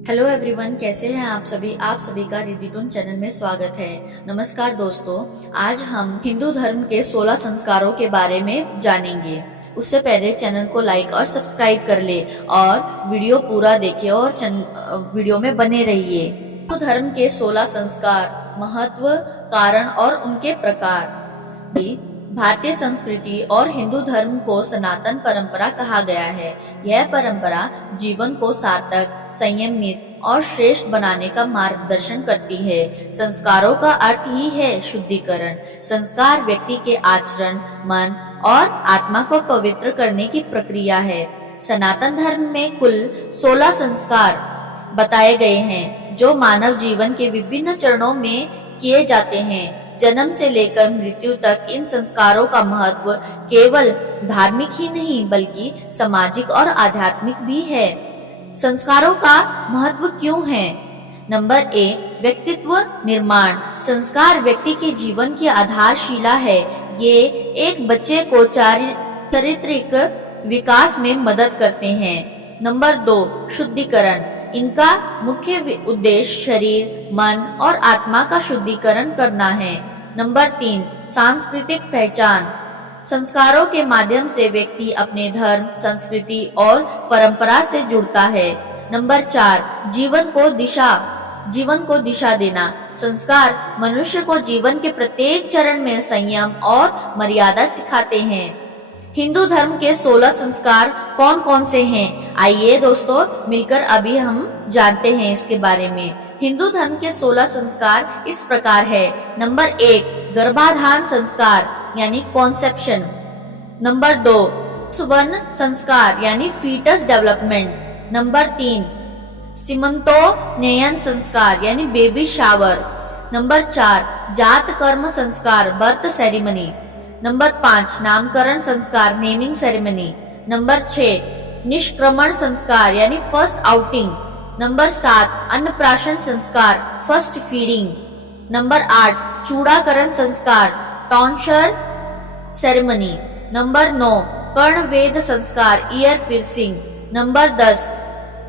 Hello everyone, कैसे हैं आप सभी का रिदिटून चैनल में स्वागत है। नमस्कार दोस्तों, आज हम हिंदू धर्म के 16 संस्कारों के बारे में जानेंगे। उससे पहले चैनल को लाइक और सब्सक्राइब कर ले और वीडियो पूरा देखें और वीडियो में बने रहिए। हिंदू धर्म के 16 संस्कार, महत्व, कारण और उनके प्रकार। भारतीय संस्कृति और हिंदू धर्म को सनातन परंपरा कहा गया है। यह परंपरा जीवन को सार्थक, संयमित और श्रेष्ठ बनाने का मार्गदर्शन करती है। संस्कारों का अर्थ ही है शुद्धिकरण। संस्कार व्यक्ति के आचरण, मन और आत्मा को पवित्र करने की प्रक्रिया है। सनातन धर्म में कुल 16 संस्कार बताए गए हैं, जो मानव जीवन के विभिन्न चरणों में किए जाते हैं। जन्म से लेकर मृत्यु तक इन संस्कारों का महत्व केवल धार्मिक ही नहीं बल्कि सामाजिक और आध्यात्मिक भी है। संस्कारों का महत्व क्यों है? नंबर 1, व्यक्तित्व निर्माण। संस्कार व्यक्ति के जीवन की आधारशिला है। ये एक बच्चे को चारित्रिक विकास में मदद करते हैं। नंबर 2, शुद्धिकरण। इनका मुख्य उद्देश्य शरीर, मन और आत्मा का शुद्धिकरण करना है। नंबर 3, सांस्कृतिक पहचान। संस्कारों के माध्यम से व्यक्ति अपने धर्म, संस्कृति और परंपरा से जुड़ता है। नंबर 4, जीवन को दिशा देना। संस्कार मनुष्य को जीवन के प्रत्येक चरण में संयम और मर्यादा सिखाते हैं। हिंदू धर्म के 16 संस्कार कौन कौन से हैं? आइए दोस्तों, मिलकर अभी हम जानते हैं इसके बारे में। हिंदू धर्म के 16 संस्कार इस प्रकार है। नंबर 1, गर्भाधान संस्कार यानी कॉन्सेप्शन। नंबर 2, स्वर्ण संस्कार यानी फीटस डेवलपमेंट। नंबर 3, सीमंतोन्नयन संस्कार यानी बेबी शावर। नंबर 4, जात कर्म संस्कार बर्थ सेरेमनी। नंबर 5, नामकरण संस्कार नेमिंग सेरेमनी। नंबर 6, निष्क्रमण संस्कार यानी फर्स्ट आउटिंग। नंबर 7, अन्नप्राशन संस्कार फर्स्ट फीडिंग। नंबर 8, चूड़ाकरण संस्कार टॉन्शर सेरेमनी। नंबर 9, कर्णवेद संस्कार ईयर पियर्सिंग। नंबर 10,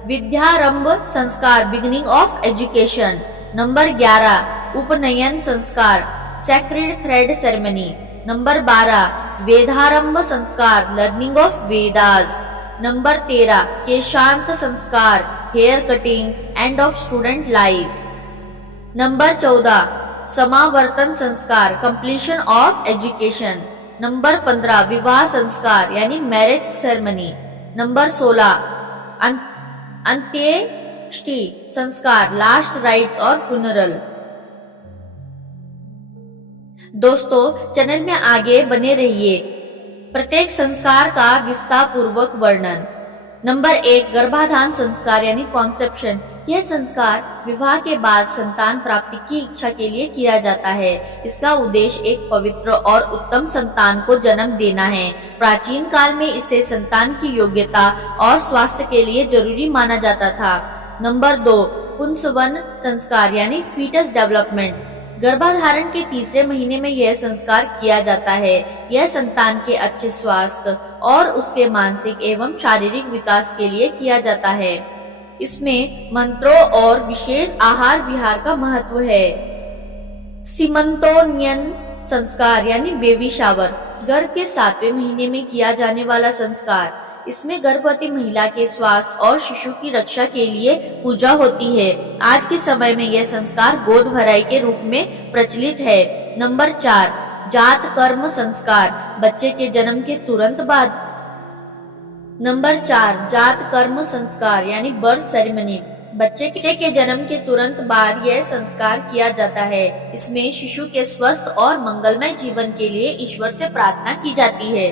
विद्यारंभ संस्कार beginning of education. Number 11, Upanayana sanskar sacred thread ceremony. Number 12, Vedarambh sanskar learning of Vedas. Number 13, Keshant sanskar hair cutting end of student life. Number 14, Samavartan sanskar completion of education. Number 15, विवाह संस्कार यानी marriage ceremony. Number 16, अंत्येष्टि संस्कार last rites और funeral. दोस्तों, channel में आगे बने रहिए। प्रत्येक संस्कार का विस्तार पूर्वक वर्णन। नंबर 1, गर्भाधान संस्कार यानी कॉन्सेप्शन। यह संस्कार विवाह के बाद संतान प्राप्ति की इच्छा के लिए किया जाता है। इसका उद्देश्य एक पवित्र और उत्तम संतान को जन्म देना है। प्राचीन काल में इसे संतान की योग्यता और स्वास्थ्य के लिए जरूरी माना जाता था। नंबर 2, पुंसवन संस्कार यानी फीटस डेवलपमेंट। गर्भाधारण के तीसरे महीने में यह संस्कार किया जाता है। यह संतान के अच्छे स्वास्थ्य और उसके मानसिक एवं शारीरिक विकास के लिए किया जाता है। इसमें मंत्रों और विशेष आहार विहार का महत्व है। सीमंतोन्नयन संस्कार यानी बेबी शावर, गर्भ के 7वें महीने में किया जाने वाला संस्कार। इसमें गर्भवती महिला के स्वास्थ्य और शिशु की रक्षा के लिए पूजा होती है। आज के समय में यह संस्कार गोद भराई के रूप में प्रचलित है। नंबर 4, जात कर्म संस्कार बच्चे के जन्म के तुरंत बाद। नंबर 4, जात कर्म संस्कार यानी बर्थ सेरेमनी। बच्चे के जन्म के तुरंत बाद यह संस्कार किया जाता है। इसमें शिशु के स्वस्थ और मंगलमय जीवन के लिए ईश्वर से प्रार्थना की जाती है।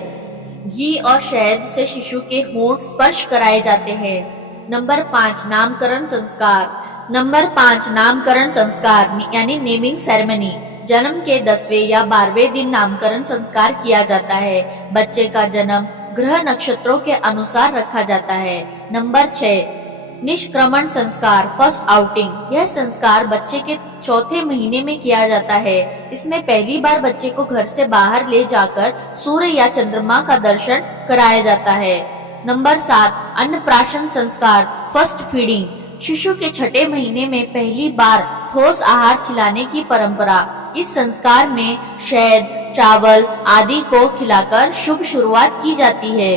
घी और शहद से शिशु के होंठ स्पर्श कराए जाते हैं। नंबर 5, नामकरण संस्कार। नंबर 5, नामकरण संस्कार यानी नेमिंग सेरेमनी। जन्म के 10वें या 12वें दिन नामकरण संस्कार किया जाता है। बच्चे का जन्म ग्रह नक्षत्रों के अनुसार रखा जाता है। नंबर 6, निष्क्रमण संस्कार फर्स्ट आउटिंग। यह संस्कार बच्चे के 4थे महीने में किया जाता है। इसमें पहली बार बच्चे को घर से बाहर ले जाकर सूर्य या चंद्रमा का दर्शन कराया जाता है। नंबर 7, अन्नप्राशन संस्कार फर्स्ट फीडिंग। शिशु के छठे महीने में पहली बार ठोस आहार खिलाने की परंपरा। इस संस्कार में शहद, चावल आदि को खिलाकर शुभ शुरुआत की जाती है।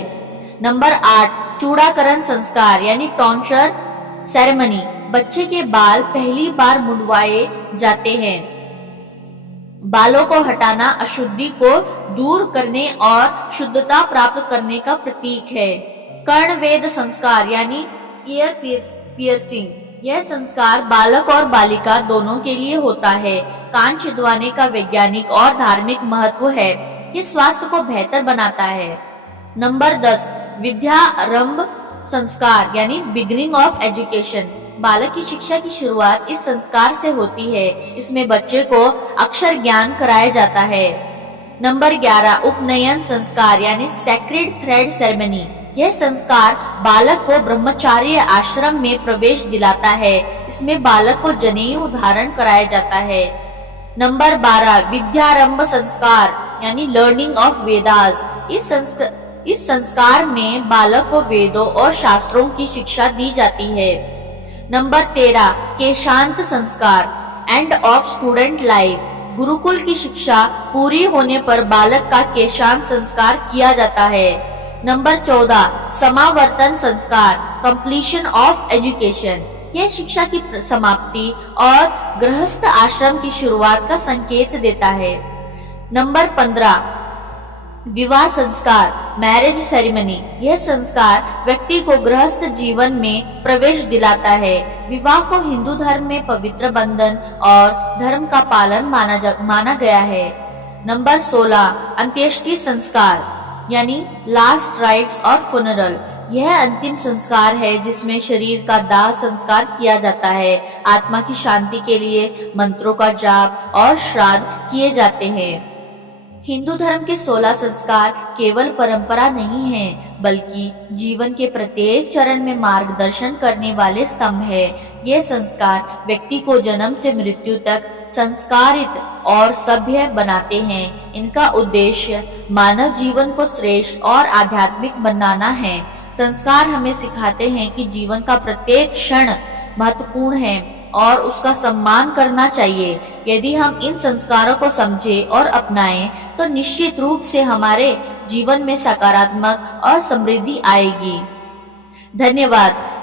नंबर 8, चूड़ाकरण संस्कार यानी टॉन्चर सेरेमनी। बच्चे के बाल पहली बार मुंडवाए जाते हैं। बालों को हटाना अशुद्धि को दूर करने और शुद्धता प्राप्त करने का प्रतीक है। कर्णवेध संस्कार यानी ईयर पियर्सिंग। यह संस्कार बालक और बालिका दोनों के लिए होता है। कान छिदवाने का वैज्ञानिक और धार्मिक महत्व है। ये स्वास्थ्य को बेहतर बनाता है। नंबर 10, विद्यारंभ संस्कार यानी बिगिनिंग ऑफ एजुकेशन। बालक की शिक्षा की शुरुआत इस संस्कार से होती है। इसमें बच्चे को अक्षर ज्ञान कराया जाता है। नंबर 11, उपनयन संस्कार यानी सेक्रेड थ्रेड सेरेमनी। यह संस्कार बालक को ब्रह्मचार्य आश्रम में प्रवेश दिलाता है। इसमें बालक को जनेऊ धारण कराया जाता है। नंबर 12, विद्यारंभ संस्कार यानी लर्निंग ऑफ वेदास। इस संस्कार में बालक को वेदों और शास्त्रों की शिक्षा दी जाती है। नंबर 13, केशांत संस्कार and of student life. Gurukul की शिक्षा पूरी होने पर बालक का केशांत संस्कार किया जाता है। Number 14, Samavartan sanskar completion of education. यह शिक्षा की समाप्ति और गृहस्थ आश्रम की शुरुआत का संकेत देता है। नंबर 15, विवाह संस्कार मैरिज सेरेमनी। यह संस्कार व्यक्ति को गृहस्थ जीवन में प्रवेश दिलाता है। विवाह को हिंदू धर्म में पवित्र बंधन और धर्म का पालन माना गया है। नंबर 16, अंत्येष्टि संस्कार यानी लास्ट राइट्स और फुनरल। यह अंतिम संस्कार है जिसमें शरीर का दाह संस्कार किया जाता है। आत्मा की शांति के लिए मंत्रों का जाप और श्राद्ध किए जाते हैं। हिंदू धर्म के 16 संस्कार केवल परंपरा नहीं है, बल्कि जीवन के प्रत्येक चरण में मार्गदर्शन करने वाले स्तंभ है। ये संस्कार व्यक्ति को जन्म से मृत्यु तक संस्कारित और सभ्य बनाते हैं। इनका उद्देश्य मानव जीवन को श्रेष्ठ और आध्यात्मिक बनाना है। संस्कार हमें सिखाते हैं कि जीवन का प्रत्येक क्षण महत्वपूर्ण है और उसका सम्मान करना चाहिए। यदि हम इन संस्कारों को समझें और अपनाएं, तो निश्चित रूप से हमारे जीवन में सकारात्मक और समृद्धि आएगी। धन्यवाद।